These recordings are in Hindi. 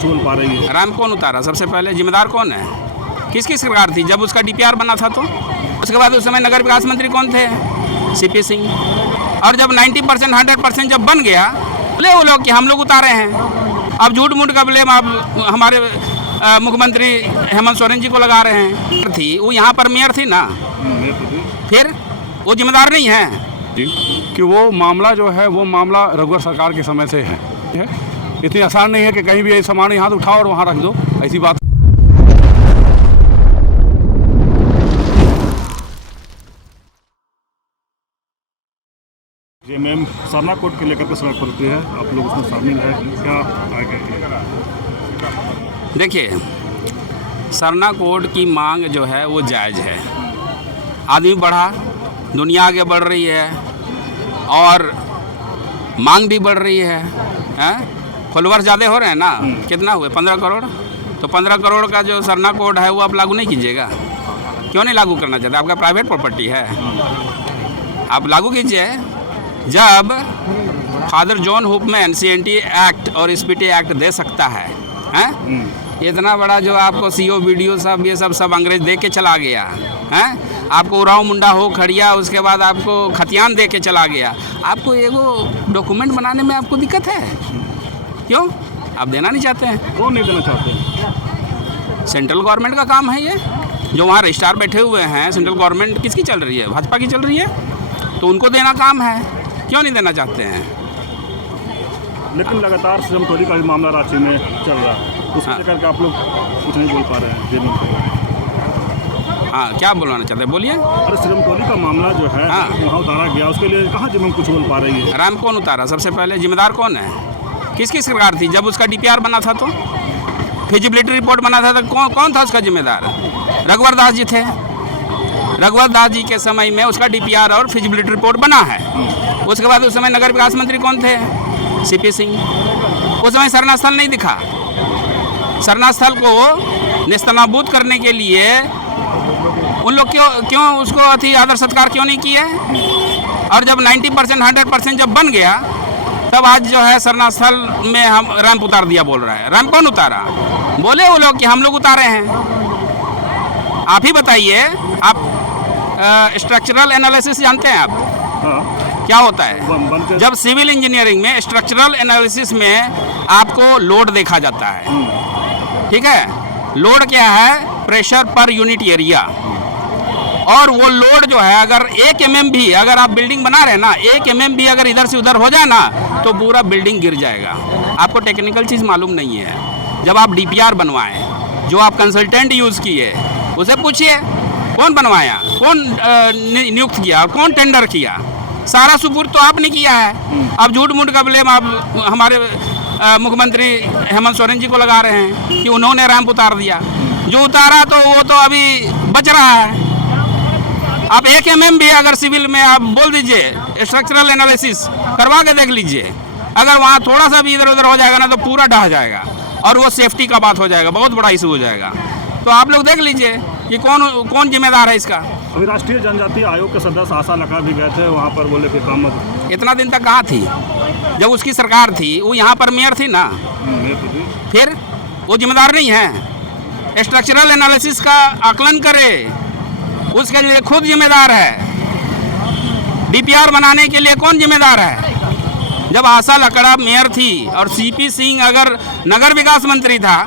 बोल पा रही है। रैंप कौन उतारा? सबसे पहले जिम्मेदार कौन है? किसकी सरकार थी जब उसका डीपीआर बना था? तो उसके बाद उस समय नगर विकास मंत्री कौन थे? सीपी सिंह। और जब 90% 100% जब बन गया, बोले वो लोग कि हम लोग उतारे हैं। अब झूठ मूठ का ब्लेम आप हमारे मुख्यमंत्री हेमंत सोरेन जी को लगा रहे हैं। थी वो यहाँ पर मेयर थी ना, फिर वो जिम्मेदार नहीं है कि वो मामला जो है वो मामला रघुवर सरकार के समय से है। इतनी आसान नहीं है कि कहीं भी ये सामान यहाँ उठाओ और वहाँ रख दो, ऐसी बात। जी मैम, सरना कोर्ट के लेकर के सड़क पर है, आप लोग उसमें शामिल है, क्या आगे? देखिए, सरना कोर्ट की मांग जो है वो जायज़ है। आदमी बढ़ा, दुनिया आगे बढ़ रही है और मांग भी बढ़ रही है। फॉलोअर्स ज़्यादा हो रहे हैं ना, कितना हुए? 15 करोड़। तो 15 करोड़ का जो सरना कोड है वो आप लागू नहीं कीजिएगा? क्यों नहीं लागू करना चाहते? आपका प्राइवेट प्रॉपर्टी है, आप लागू कीजिए। जब फादर जॉन हुपमैन CNT एक्ट और SPT एक्ट दे सकता है, इतना बड़ा जो आपको CO वीडियो सब ये सब अंग्रेज दे के चला गया है। आपको उराव मुंडा हो खड़िया, उसके बाद आपको खतियान दे के चला गया। आपको एगो डॉक्यूमेंट बनाने में आपको दिक्कत है, क्यों? आप देना नहीं चाहते हैं? कौन नहीं देना चाहते? सेंट्रल गवर्नमेंट का काम है ये। जो वहाँ रजिस्ट्रार बैठे हुए हैं, सेंट्रल गवर्नमेंट किसकी चल रही है? भाजपा की चल रही है, तो उनको देना काम है। क्यों नहीं देना चाहते हैं? लेकिन लगातार सीएम टोली का भी मामला रांची में चल रहा है, उसको लेकर के आप लोग कुछ नहीं बोल पा रहे हैं। जी हाँ, क्या बोलवाना चाहते हैं? बोलिए। अरे सीएम टोली का मामला जो है वहाँ उतारा गया, उसके लिए कहाँ जमीन कुछ बोल पा रही है? रैंप कौन उतारा? सबसे पहले जिम्मेदार कौन है? किसकी सरकार थी जब उसका डीपीआर बना था? तो फिजिबिलिटी रिपोर्ट बना था, तो कौन था उसका जिम्मेदार? रघुवर दास जी थे। रघुवर दास जी के समय में उसका डीपीआर और फिजिबिलिटी रिपोर्ट बना है। उसके बाद उस समय नगर विकास मंत्री कौन थे? सीपी सिंह। उस समय सरना स्थल नहीं दिखा। सरना स्थल को नेस्तनाबूद करने के लिए उन लोग क्यों उसको अति आदर सत्कार क्यों नहीं किए? और जब 90% 100% जब बन गया, तब आज जो है सरना स्थल में हम रैंप उतार दिया बोल रहा है। रैंप कौन उतारा? बोले वो लोग कि हम लोग उतारे हैं। आप ही बताइए। आप स्ट्रक्चरल एनालिसिस जानते हैं आप? हाँ। क्या होता है? जब सिविल इंजीनियरिंग में स्ट्रक्चरल एनालिसिस में आपको लोड देखा जाता है, ठीक है? लोड क्या है? Pressure per unit area. और वो लोड जो है, अगर 1 mm भी अगर आप बिल्डिंग बना रहे हैं ना, 1 mm भी अगर इधर से उधर हो जाए ना, तो पूरा बिल्डिंग गिर जाएगा। आपको टेक्निकल चीज़ मालूम नहीं है। जब आप डीपीआर बनवाएं, जो आप कंसल्टेंट यूज़ किए, उसे पूछिए कौन बनवाया, कौन नियुक्त किया, कौन टेंडर किया। सारा सुपुर्द तो आपने किया है। अब झूठ मूठ का ब्लेम आप हमारे मुख्यमंत्री हेमंत सोरेन जी को लगा रहे हैं कि उन्होंने रैंप उतार दिया। जो उतारा तो वो तो अभी बच रहा है। आप 1 mm भी अगर सिविल में आप बोल दीजिए, स्ट्रक्चरल एनालिसिस करवा के देख लीजिए, अगर वहाँ थोड़ा सा भी इधर उधर हो जाएगा ना, तो पूरा ढह जाएगा और वो सेफ्टी का बात हो जाएगा, बहुत बड़ा इशू हो जाएगा। तो आप लोग देख लीजिए कि कौन जिम्मेदार है इसका। अभी राष्ट्रीय जनजातीय आयोग के सदस्य आशा लखा भी गए थे वहाँ पर, बोले कि काम इतना दिन तक कहाँ थी जब उसकी सरकार थी? वो यहाँ पर मेयर थी ना, फिर वो जिम्मेदार नहीं है? स्ट्रक्चरल एनालिसिस का आकलन करे, उसके लिए खुद जिम्मेदार है। डीपीआर बनाने के लिए कौन जिम्मेदार है? जब आशा लकड़ा मेयर थी और सीपी सिंह अगर नगर विकास मंत्री था,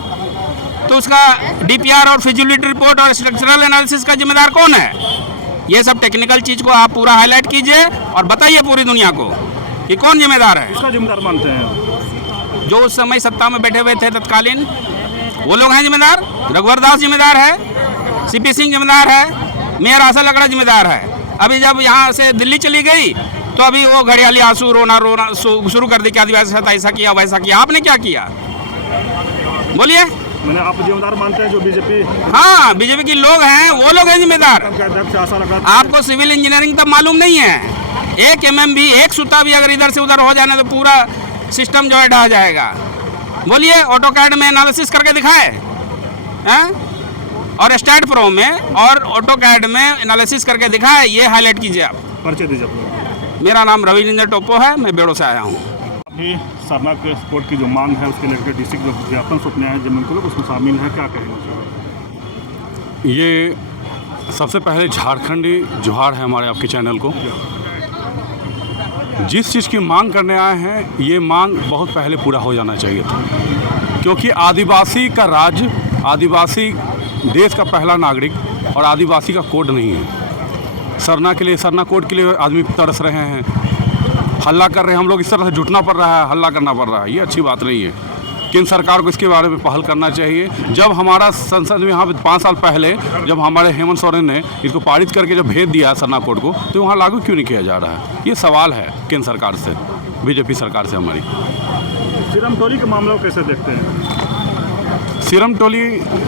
तो उसका डीपीआर और फिजिबिलिटी रिपोर्ट और स्ट्रक्चरल एनालिसिस का जिम्मेदार कौन है? ये सब टेक्निकल चीज़ को आप पूरा हाईलाइट कीजिए और बताइए पूरी दुनिया को कि कौन जिम्मेदार है। इसका जिम्मेदार मानते हैं जो उस समय सत्ता में बैठे हुए थे तत्कालीन, वो लोग हैं जिम्मेदार। रघुवर दास जिम्मेदार है, सीपी सिंह जिम्मेदार है, मेयर आशा लकड़ा जिम्मेदार है। अभी जब यहाँ से दिल्ली चली गई, तो अभी वो घड़ियाली आंसू रोना शुरू कर दी कि आदिवासी साथ ऐसा किया वैसा किया। आपने क्या किया? बोलिए। मैंने आप जिम्मेदार मानते हैं जो बीजेपी? हाँ, बीजेपी के लोग हैं, वो लोग हैं जिम्मेदार। आपको सिविल इंजीनियरिंग तब मालूम नहीं है। 1 mm भी, 1 सूता भी अगर इधर से उधर हो जाना, तो पूरा सिस्टम जो है ढह जाएगा। बोलिए। ऑटोकैड में एनालिसिस करके दिखाए हैं, और स्टैट प्रो में और ऑटोकैड में एनालिसिस करके दिखाए। ये हाईलाइट कीजिए आप। परिचय दीजिए। मेरा नाम रविंद्र टोपो है, मैं बेड़ो से आया हूँ। अभी सरना के कोर्ट की जो मांग है उसके लेकर डिस्ट्रिक्ट जो ज्ञापन सौंपने हैं जमीन को लोग उसमें शामिल है, क्या कहेंगे? ये सबसे पहले झारखंडी जोहार है हमारे आपके चैनल को। जिस चीज़ की मांग करने आए हैं ये मांग बहुत पहले पूरा हो जाना चाहिए था, क्योंकि आदिवासी का राज्य, आदिवासी देश का पहला नागरिक और आदिवासी का कोड नहीं है। सरना के लिए, सरना कोड के लिए आदमी तरस रहे हैं, हल्ला कर रहे हैं हम लोग, इस तरह से जुटना पड़ रहा है, हल्ला करना पड़ रहा है, ये अच्छी बात नहीं है। केंद्र सरकार को इसके बारे में पहल करना चाहिए। जब हमारा संसद में यहाँ पे 5 साल पहले जब हमारे हेमंत सोरेन ने इसको पारित करके जब भेज दिया सरना कोड को, तो वहाँ लागू क्यों नहीं किया जा रहा है? ये सवाल है केंद्र सरकार से, बीजेपी सरकार से हमारी। सिरम टोली के मामला को कैसे देखते हैं? सिरम टोली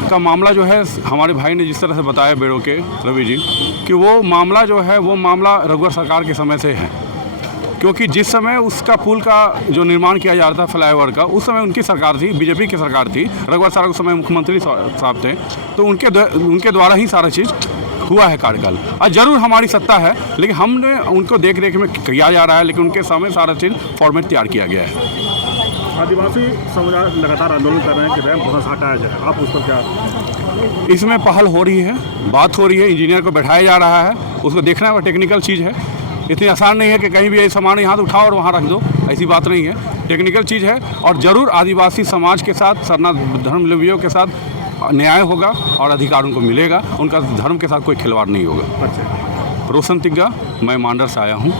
का मामला जो है, हमारे भाई ने जिस तरह से बताया बेड़ो के रवि जी, कि वो मामला जो है वो मामला रघुवर सरकार के समय से है, क्योंकि जिस समय उसका पुल का जो निर्माण किया जा रहा था फ्लाईओवर का, उस समय उनकी सरकार थी, बीजेपी की सरकार थी, रघुवर सरकार उस समय मुख्यमंत्री साहब थे, तो उनके द्वारा ही सारा चीज़ हुआ है कार्यकाल। और ज़रूर हमारी सत्ता है, लेकिन हमने उनको देख रेख में किया जा रहा है, लेकिन उनके सामने सारा चीज़ फॉर्मेट तैयार किया गया है। आदिवासी समुदाय लगातार आंदोलन कर रहे हैं कि रैंप वहाँ से हटाया जाए, आप उस पर क्या? इसमें पहल हो रही है, बात हो रही है, इंजीनियर को बैठाया जा रहा है, उसको देखना है, वो टेक्निकल चीज़ है। इतनी आसान नहीं है कि कहीं भी ये सामान यहाँ तो उठाओ और वहाँ रख दो, ऐसी बात नहीं है, टेक्निकल चीज़ है। और ज़रूर आदिवासी समाज के साथ, सरना धर्मावलंबियों के साथ न्याय होगा और अधिकार उनको मिलेगा, उनका धर्म के साथ कोई खिलवाड़ नहीं होगा। अच्छा, रोशन तिग्गा, मैं मांडर से आया हूँ।